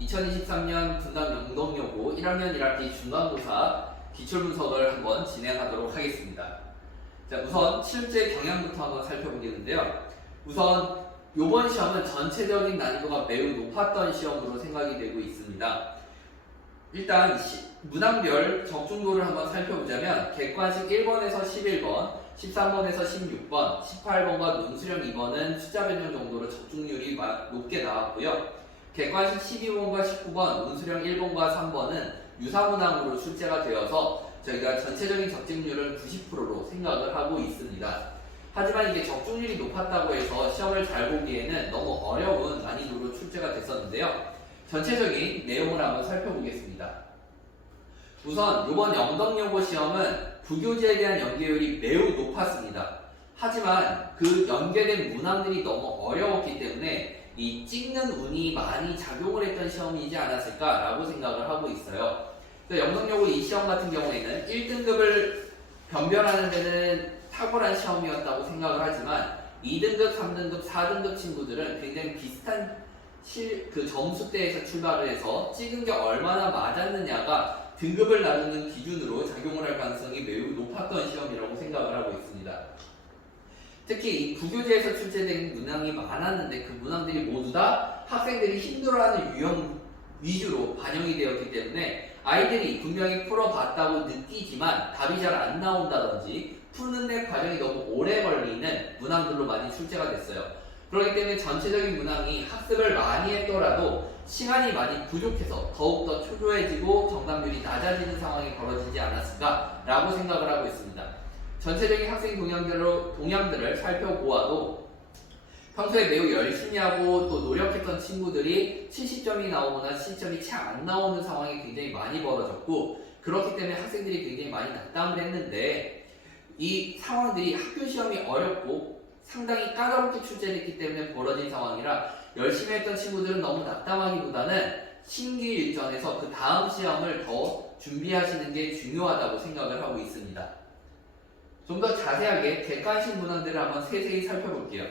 2023년 분당 영동여고 1학년 1학기 중간고사 기출분석을 한번 진행하도록 하겠습니다. 자, 우선 실제 경향부터 한번 살펴보겠는데요. 우선 이번 시험은 전체적인 난이도가 매우 높았던 시험으로 생각이 되고 있습니다. 일단 문항별 적중도를 한번 살펴보자면 객관식 1번에서 11번, 13번에서 16번, 18번과 논술형 2번은 숫자 변형 정도로 적중률이 높게 나왔고요. 객관식 12번과 19번, 논술형 1번과 3번은 유사문항으로 출제가 되어서 저희가 전체적인 적중률은 90%로 생각을 하고 있습니다. 하지만 이게 적중률이 높았다고 해서 시험을 잘 보기에는 너무 어려운 난이도로 출제가 됐었는데요. 전체적인 내용을 한번 살펴보겠습니다. 우선 이번 영덕여고 시험은 부교재에 대한 연계율이 매우 높았습니다. 하지만 그 연계된 문항들이 너무 어려웠기 때문에 이 찍는 운이 많이 작용을 했던 시험이지 않았을까라고 생각을 하고 있어요. 영덕여고 이 시험 같은 경우에는 1등급을 변별하는 데는 탁월한 시험이었다고 생각을 하지만 2등급, 3등급, 4등급 친구들은 굉장히 비슷한 그 점수대에서 출발을 해서 찍은 게 얼마나 맞았느냐가 등급을 나누는 기준으로 작용을 할 가능성이 매우 높았던 시험이라고 생각을 하고 있습니다. 특히 이 부교재에서 출제된 문항이 많았는데 그 문항들이 모두 다 학생들이 힘들어하는 유형 위주로 반영이 되었기 때문에 아이들이 분명히 풀어봤다고 느끼지만 답이 잘 안 나온다든지 푸는 데 과정이 너무 오래 걸리는 문항들로 많이 출제가 됐어요. 그렇기 때문에 전체적인 문항이 학습을 많이 했더라도 시간이 많이 부족해서 더욱더 초조해지고 정답률이 낮아지는 상황이 벌어지지 않았을까라고 생각을 하고 있습니다. 전체적인 학생 동향들을 살펴보아도 평소에 매우 열심히 하고 또 노력했던 친구들이 70점이 나오거나 70점이 채 안 나오는 상황이 굉장히 많이 벌어졌고, 그렇기 때문에 학생들이 굉장히 많이 낙담을 했는데, 이 상황들이 학교 시험이 어렵고 상당히 까다롭게 출제됐기 때문에 벌어진 상황이라 열심히 했던 친구들은 너무 낙담하기보다는 심기일전에서 그 다음 시험을 더 준비하시는 게 중요하다고 생각을 하고 있습니다. 좀 더 자세하게 객관식 문항들을 한번 세세히 살펴볼게요.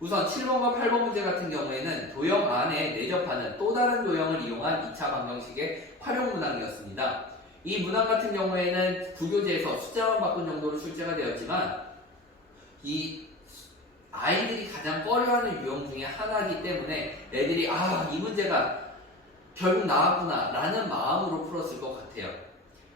우선 7번과 8번 문제 같은 경우에는 도형 안에 내접하는 또 다른 도형을 이용한 2차 방정식의 활용 문항이었습니다. 이 문항 같은 경우에는 부교재에서 숫자만 바꾼 정도로 출제가 되었지만 이 아이들이 가장 꺼려하는 유형 중에 하나이기 때문에 애들이 이 문제가 결국 나왔구나 라는 마음으로 풀었을 것 같아요.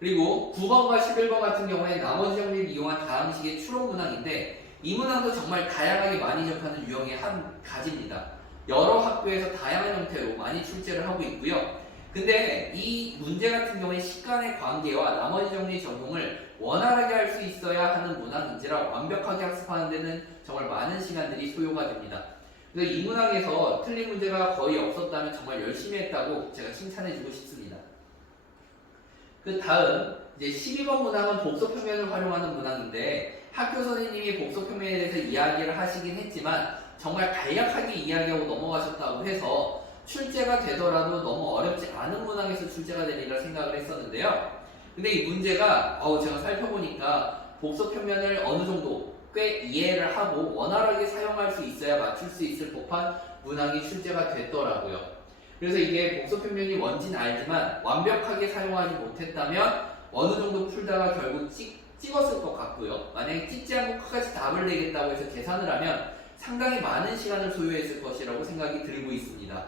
그리고 9번과 11번 같은 경우에 나머지 정리를 이용한 다항식의 추론 문항인데 이 문항도 정말 다양하게 많이 접하는 유형의 한 가지입니다. 여러 학교에서 다양한 형태로 많이 출제를 하고 있고요. 근데 이 문제 같은 경우에 시간의 관계와 나머지 정리 적용을 원활하게 할 수 있어야 하는 문항인지라 완벽하게 학습하는 데는 정말 많은 시간들이 소요가 됩니다. 그래서 이 문항에서 틀린 문제가 거의 없었다면 정말 열심히 했다고 제가 칭찬해주고 싶습니다. 그 다음 이제 12번 문항은 복소 표면을 활용하는 문항인데 학교 선생님이 복소 표면에 대해서 이야기를 하시긴 했지만 정말 간략하게 이야기하고 넘어가셨다고 해서 출제가 되더라도 너무 어렵지 않은 문항에서 출제가 되리라 생각을 했었는데요. 근데 이 문제가 제가 살펴보니까 복소 표면을 어느 정도 꽤 이해를 하고 원활하게 사용할 수 있어야 맞출 수 있을 법한 문항이 출제가 됐더라고요. 그래서 이게 복소 표면이 뭔지는 알지만 완벽하게 사용하지 못했다면 어느 정도 풀다가 결국 찍었을 것 같고요. 만약에 찍지 않고 끝까지 답을 내겠다고 해서 계산을 하면 상당히 많은 시간을 소요했을 것이라고 생각이 들고 있습니다.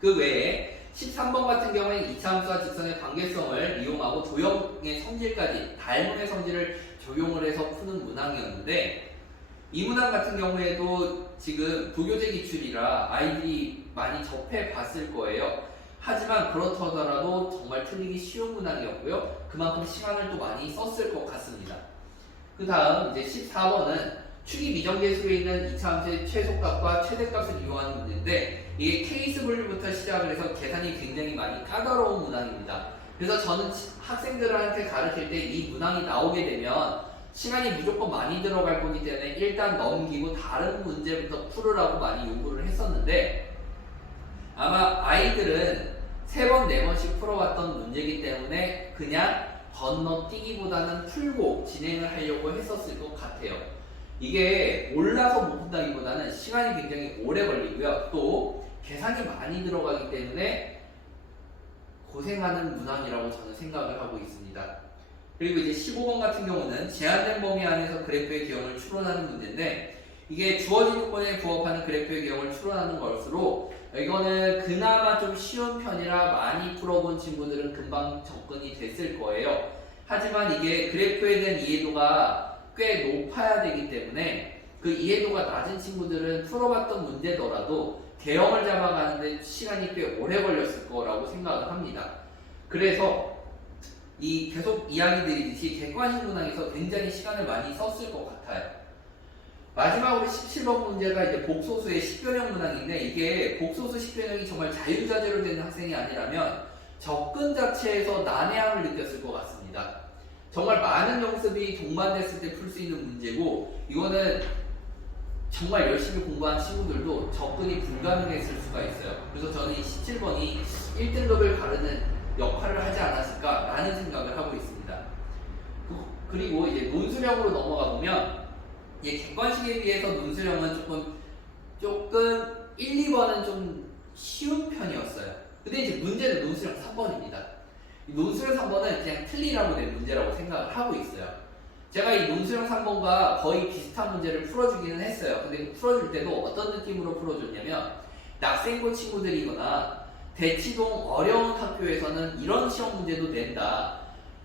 그 외에 13번 같은 경우에는 2차 함수와 직선의 관계성을 이용하고 도형의 성질까지 닮음의 성질을 적용을 해서 푸는 문항이었는데 이 문항 같은 경우에도 지금 부교재 기출이라 아이들이 많이 접해 봤을 거예요. 하지만 그렇다 하더라도 정말 틀리기 쉬운 문항이었고요. 그만큼 시간을 또 많이 썼을 것 같습니다. 그 다음 이제 14번은 축이 미정계수에 있는 2차 함수의 최소값과 최대값을 이용하는 문제인데 이게 케이스 분류부터 시작을 해서 계산이 굉장히 많이 까다로운 문항입니다. 그래서 저는 학생들한테 가르칠 때 이 문항이 나오게 되면 시간이 무조건 많이 들어갈 거기 때문에 일단 넘기고 다른 문제부터 풀으라고 많이 요구를 했었는데 아마 아이들은 3번, 4번씩 풀어왔던 문제이기 때문에 그냥 건너뛰기보다는 풀고 진행을 하려고 했었을 것 같아요. 이게 몰라서 못 푼다기보다는 시간이 굉장히 오래 걸리고요. 또 계산이 많이 들어가기 때문에 고생하는 문항이라고 저는 생각을 하고 있습니다. 그리고 이제 15번 같은 경우는 제한된 범위 안에서 그래프의 기형을 추론하는 문제인데, 이게 주어진 조건에 부합하는 그래프의 기형을 추론하는 것으로 이거는 그나마 좀 쉬운 편이라 많이 풀어본 친구들은 금방 접근이 됐을 거예요. 하지만 이게 그래프에 대한 이해도가 꽤 높아야 되기 때문에 그 이해도가 낮은 친구들은 풀어봤던 문제더라도 개형을 잡아가는데 시간이 꽤 오래 걸렸을 거라고 생각을 합니다. 그래서 이 계속 이야기 드리듯이 객관식 문항에서 굉장히 시간을 많이 썼을 것 같아요. 마지막으로 17번 문제가 이제 복소수의 식변형 문항인데, 이게 복소수 식변형이 정말 자유자재로 되는 학생이 아니라면 접근 자체에서 난해함을 느꼈을 것 같습니다. 정말 많은 연습이 동반됐을 때 풀 수 있는 문제고, 이거는 정말 열심히 공부한 친구들도 접근이 불가능했을 수가 있어요. 그래서 저는 이 17번이 1등급을 가르는 역할을 하지 않았을까라는 생각을 하고 있습니다. 그리고 이제 논술형으로 넘어가 보면, 객관식에 비해서 논술형은 조금 1, 2번은 좀 쉬운 편이었어요. 근데 이제 문제는 논술형 3번입니다. 논술형 3번은 그냥 틀리라고 된 문제라고 생각을 하고 있어요. 제가 이 논술형 3번과 거의 비슷한 문제를 풀어주기는 했어요. 근데 풀어줄 때도 어떤 느낌으로 풀어줬냐면, 낙생고 친구들이거나 대치동 어려운 학교에서는 이런 시험 문제도 낸다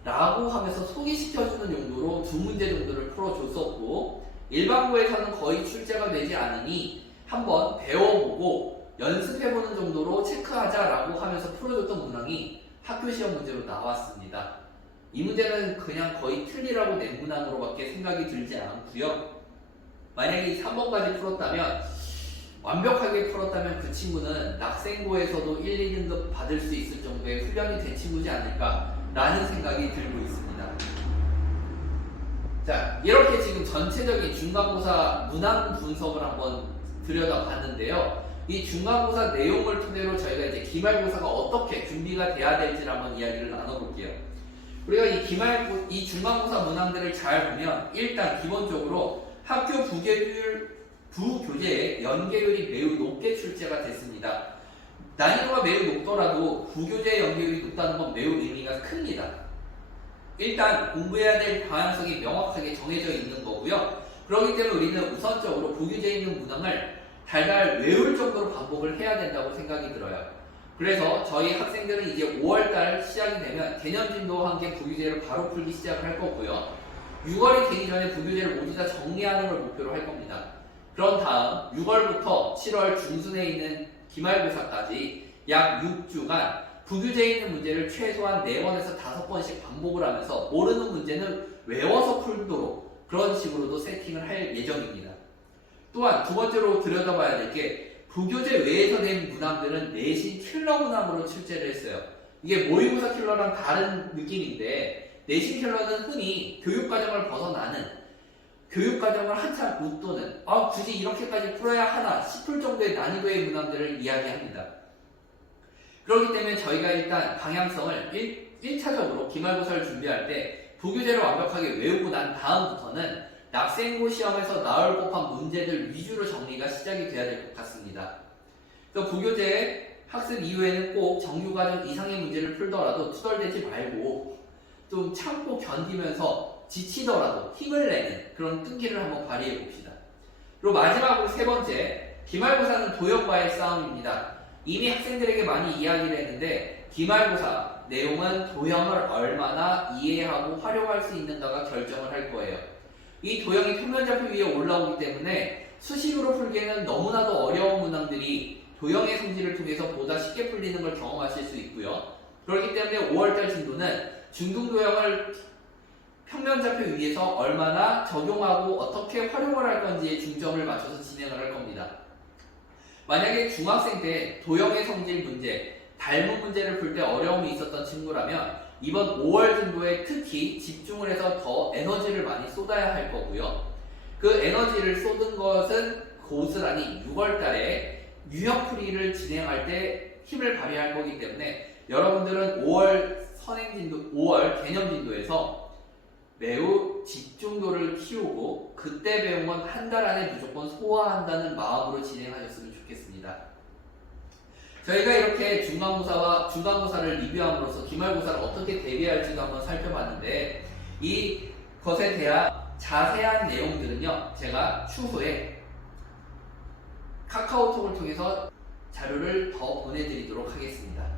라고 하면서 소개시켜주는 용도로 두 문제 정도를 풀어줬었고, 일반고에서는 거의 출제가 되지 않으니 한번 배워보고 연습해보는 정도로 체크하자라고 하면서 풀어줬던 문항이 학교 시험 문제로 나왔습니다. 이 문제는 그냥 거의 틀리라고 낸 문항으로밖에 생각이 들지 않고요. 만약에 3번까지 풀었다면, 완벽하게 풀었다면 그 친구는 낙생고에서도 1, 2등급 받을 수 있을 정도의 훈련이 된 친구지 않을까라는 생각이 들고 있습니다. 자, 이렇게 지금 전체적인 중간고사 문항 분석을 한번 들여다봤는데요. 이 중간고사 내용을 토대로 저희가 이제 기말고사가 어떻게 준비가 돼야 될지를 한번 이야기를 나눠볼게요. 우리가 이 중간고사 문항들을 잘 보면 일단 기본적으로 학교 부교재의 연계율이 매우 높게 출제가 됐습니다. 난이도가 매우 높더라도 부교재의 연계율이 높다는 건 매우 의미가 큽니다. 일단 공부해야 될 방향성이 명확하게 정해져 있는 거고요. 그렇기 때문에 우리는 우선적으로 부교재에 있는 문항을 달달 외울 정도로 반복을 해야 된다고 생각이 들어요. 그래서 저희 학생들은 이제 5월달 시작이 되면 개념진도 함께 부교재를 바로 풀기 시작할 거고요. 6월이 되기 전에 부교재를 모두 다 정리하는 걸 목표로 할 겁니다. 그런 다음 6월부터 7월 중순에 있는 기말고사까지 약 6주간 부교재에 있는 문제를 최소한 4번에서 5번씩 반복을 하면서 모르는 문제는 외워서 풀도록 그런 식으로도 세팅을 할 예정입니다. 또한 두 번째로 들여다봐야 될 게, 부교재 외에서 낸 문항들은 내신 킬러 문항으로 출제를 했어요. 이게 모의고사 킬러랑 다른 느낌인데, 내신 킬러는 흔히 교육과정을 벗어나는, 교육과정을 한참 웃도는, 굳이 이렇게까지 풀어야 하나 싶을 정도의 난이도의 문항들을 이야기합니다. 그렇기 때문에 저희가 일단 방향성을 1차적으로 기말고사를 준비할 때 부교재를 완벽하게 외우고 난 다음부터는 낙생고 시험에서 나올 법한 문제들 위주로 정리가 시작이 돼야 될 것 같습니다. 그래서 부교재 학습 이후에는 꼭 정규과정 이상의 문제를 풀더라도 투덜대지 말고 좀 참고 견디면서 지치더라도 힘을 내는 그런 끈기를 한번 발휘해 봅시다. 그리고 마지막으로 세 번째, 기말고사는 도형과의 싸움입니다. 이미 학생들에게 많이 이야기를 했는데, 기말고사 내용은 도형을 얼마나 이해하고 활용할 수 있는가가 결정을 할 거예요. 이 도형이 평면좌표 위에 올라오기 때문에 수식으로 풀기에는 너무나도 어려운 문항들이 도형의 성질을 통해서 보다 쉽게 풀리는 걸 경험하실 수 있고요. 그렇기 때문에 5월달 진도는 중등도형을 평면좌표 위에서 얼마나 적용하고 어떻게 활용을 할 건지에 중점을 맞춰서 진행을 할 겁니다. 만약에 중학생 때 도형의 성질 문제, 닮은 문제를 풀 때 어려움이 있었던 친구라면 이번 5월 진도에 특히 집중을 해서 더 에너지를 많이 쏟아야 할 거고요. 그 에너지를 쏟은 것은 고스란히 6월 달에 유형풀이를 진행할 때 힘을 발휘할 거기 때문에 여러분들은 5월 선행진도, 5월 개념진도에서 매우 집중도를 키우고 그때 배운 건 한 달 안에 무조건 소화한다는 마음으로 진행하셨으면 좋겠습니다. 저희가 이렇게 중간고사를 리뷰함으로써 기말고사를 어떻게 대비할지도 한번 살펴봤는데 이것에 대한 자세한 내용들은요, 제가 추후에 카카오톡을 통해서 자료를 더 보내드리도록 하겠습니다.